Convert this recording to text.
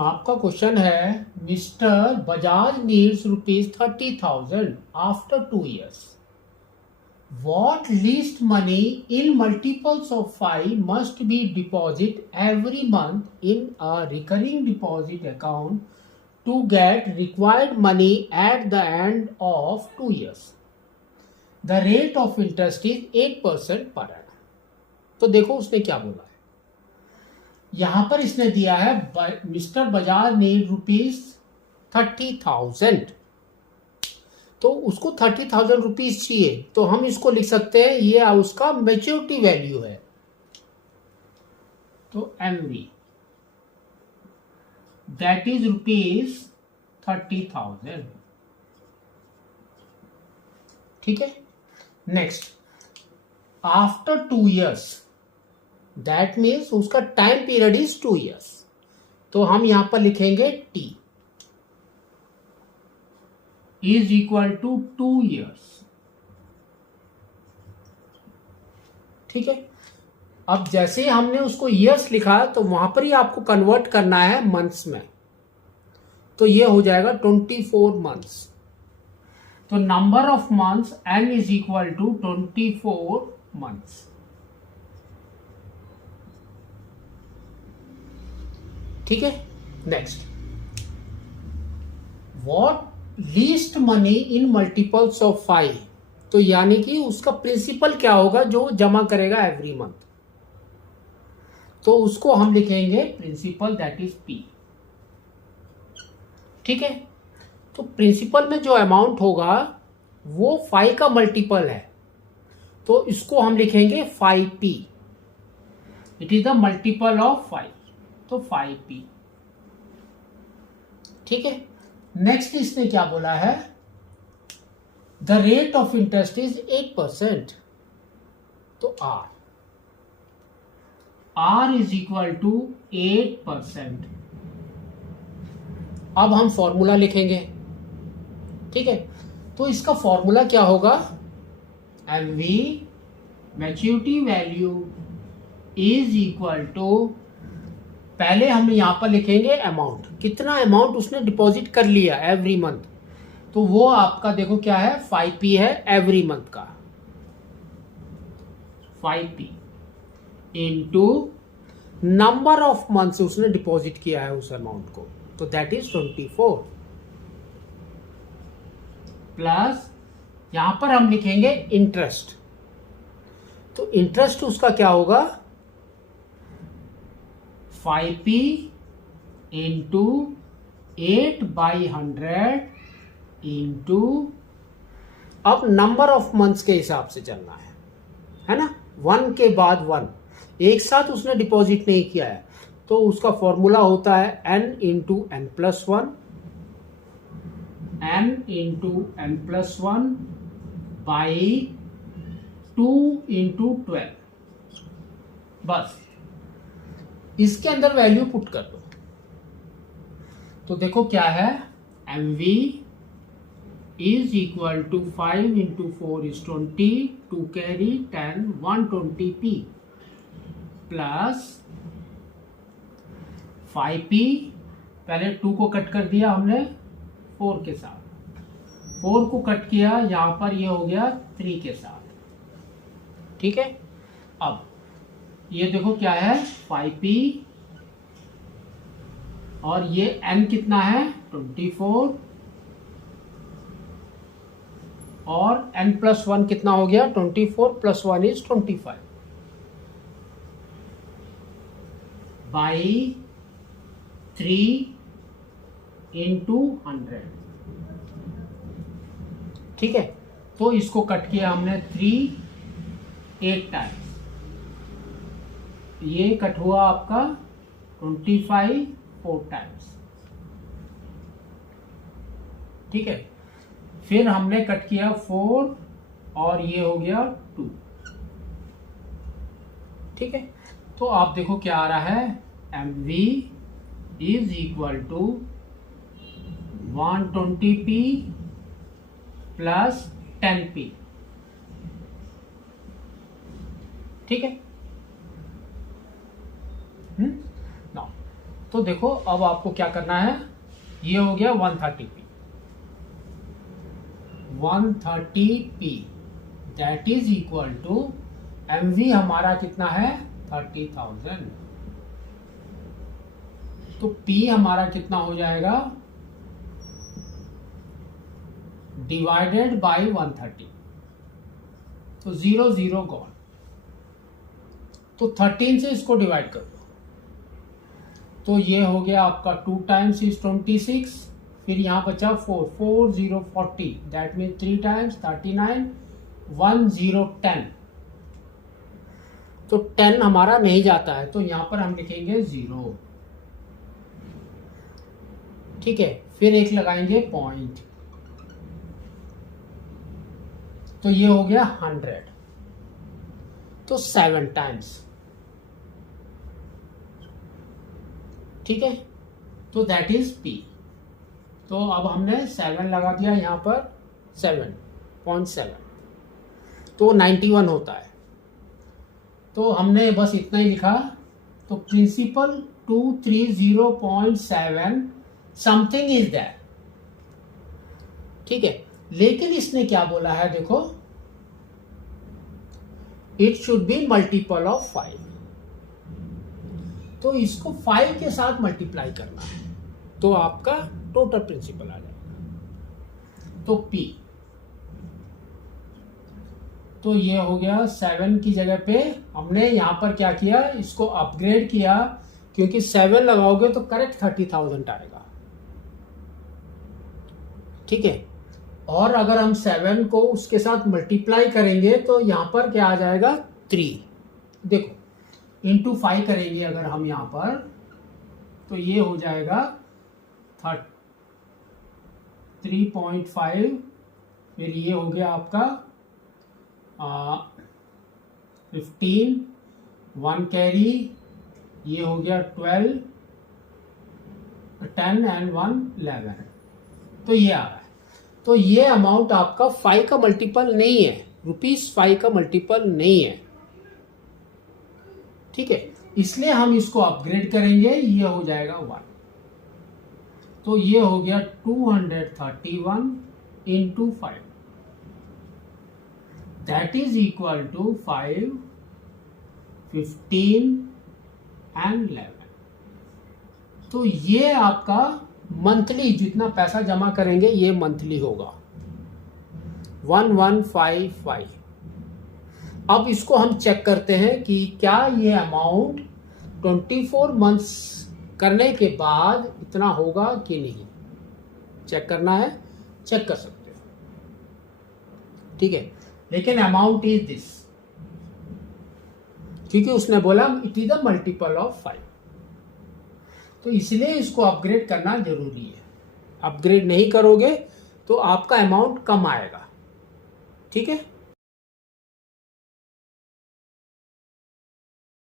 आपका क्वेश्चन है mister Bajaj needs ₹30,000 after 2 years. What least money in multiples of 5 must be deposited every month in a recurring deposit account to get required money at the end of 2 years? The rate of interest is 8% per annum. तो देखो उसने क्या बोला है। यहां पर इसने दिया है मिस्टर बजाज नीड ₹30,000, तो उसको 30,000 रुपीज चाहिए, तो हम इसको लिख सकते हैं ये उसका मैच्योरिटी वैल्यू है, तो MV दैट इज ₹30,000। ठीक है। Next, after 2 years, that means उसका टाइम पीरियड इज 2 years, तो हम यहां पर लिखेंगे T is equal to 2 years। ठीक है। अब जैसे हमने उसको ईयर्स लिखा तो वहां पर ही आपको कन्वर्ट करना है मंथ्स में, तो ये हो जाएगा 24 months। तो number of months N is equal to 24 months। ठीक है। Next, what least money in multiples of 5, तो यानी कि उसका प्रिंसिपल क्या होगा जो जमा करेगा एवरी मंथ, तो उसको हम लिखेंगे प्रिंसिपल दैट इज P। ठीक है। तो प्रिंसिपल में जो अमाउंट होगा वो 5 का मल्टीपल है, तो इसको हम लिखेंगे 5P। It is the multiple of 5, तो 5P। ठीक है। नेक्स्ट इसने क्या बोला है, the rate of interest is 8%, तो R इज इक्वल टू 8%। अब हम फॉर्मूला लिखेंगे। ठीक है। तो इसका फॉर्मूला क्या होगा, MV maturity value is equal to, पहले हम यहां पर लिखेंगे अमाउंट, कितना अमाउंट उसने डिपॉजिट कर लिया एवरी मंथ, तो वो आपका देखो क्या है 5P है एवरी मंथ का, 5P into number of months उसने डिपॉजिट किया है उस अमाउंट को, तो दैट इज 24, प्लस यहां पर हम लिखेंगे इंटरेस्ट, तो इंटरेस्ट उसका क्या होगा 5P इंटू 8/100 इंटू, अब नंबर ऑफ मंथ्स के हिसाब से चलना है ना, 1 के बाद 1, एक साथ उसने डिपॉजिट नहीं किया है, तो उसका फॉर्मूला होता है N into N+1, N into N+1 by 2 into 12, बस इसके अंदर वैल्यू पुट कर दो, तो देखो क्या है, MV is equal to 5 into 4 is 20, 2 carry 10, 120P plus 5P, पहले 2 को कट कर दिया हमने 4 के साथ, 4 को कट किया यहां पर ये हो गया 3 के साथ। ठीक है। अब ये देखो क्या है 5P, और ये N कितना है 24, और N+1 कितना हो गया 24 + 1 इज 25 बाई 3 इंटू 100। ठीक है। तो इसको कट किया हमने 3 8 टाइम्स, ये कट हुआ आपका 25 4 टाइम्स। ठीक है। फिर हमने कट किया 4 और ये हो गया 2। ठीक है। तो आप देखो क्या आ रहा है, MV is equal to 120P plus 10P। ठीक है। नाउ तो देखो अब आपको क्या करना है, ये हो गया 130p, 130p that is equal to mv हमारा कितना है 30,000, तो p हमारा कितना हो जाएगा डिवाइडेड बाय 130, तो 0 0 गॉन, तो 13 से इसको डिवाइड कर दो, तो ये हो गया आपका 2 टाइम्स इज 26, फिर यहाँ बचा 4 4 0 40 दैट मीन 3 टाइम्स 39 1 0 10, तो 10 हमारा नहीं जाता है, तो यहाँ पर हम लिखेंगे 0, ठीक है, फिर एक लगाएंगे पॉइंट, तो ये हो गया 100, तो 7 टाइम्स, ठीक है, तो दैट इज p, तो अब हमने 7 लगा दिया यहाँ पर 7.7, तो 91 होता है, तो हमने बस इतना ही लिखा, तो प्रिंसिपल 230.7 समथिंग इज दैट, ठीक है, लेकिन इसने क्या बोला है देखो, it should be multiple of 5, तो इसको 5 के साथ मल्टीप्लाई करना है, तो आपका टोटल प्रिंसिपल आ जाएगा, तो p, तो ये हो गया 7 की जगह पे हमने यहां पर क्या किया, इसको अपग्रेड किया, क्योंकि 7 लगाओगे तो करेक्ट 30,000 आएगा, ठीक है, और अगर हम 7 को उसके साथ मल्टीप्लाई करेंगे तो यहां पर क्या आ जाएगा 3, देखो इंटू 5 करेंगे अगर हम यहां पर, तो ये हो जाएगा 3.5, फिर ये हो गया आपका 15, 1 कैरी, ये हो गया 12, 10 एंड 1 11, तो ये आ रहा है, तो ये अमाउंट आपका 5 का मल्टीपल नहीं है, ₹5 का मल्टीपल नहीं है, ठीक है, इसलिए हम इसको अपग्रेड करेंगे, ये हो जाएगा 1, तो ये हो गया 231 into 5 that is equal to 5, 15 and 11, तो ये आपका मंथली जितना पैसा जमा करेंगे ये मंथली होगा 1155। अब इसको हम चेक करते हैं कि क्या ये अमाउंट 24 मंथ्स करने के बाद इतना होगा कि नहीं, चेक करना है, चेक कर सकते हो, ठीक है, लेकिन अमाउंट इज दिस, क्योंकि उसने बोला it is the multiple of 5, तो इसलिए इसको अपग्रेड करना जरूरी है, अपग्रेड नहीं करोगे तो आपका अमाउंट कम आएगा, ठीक है।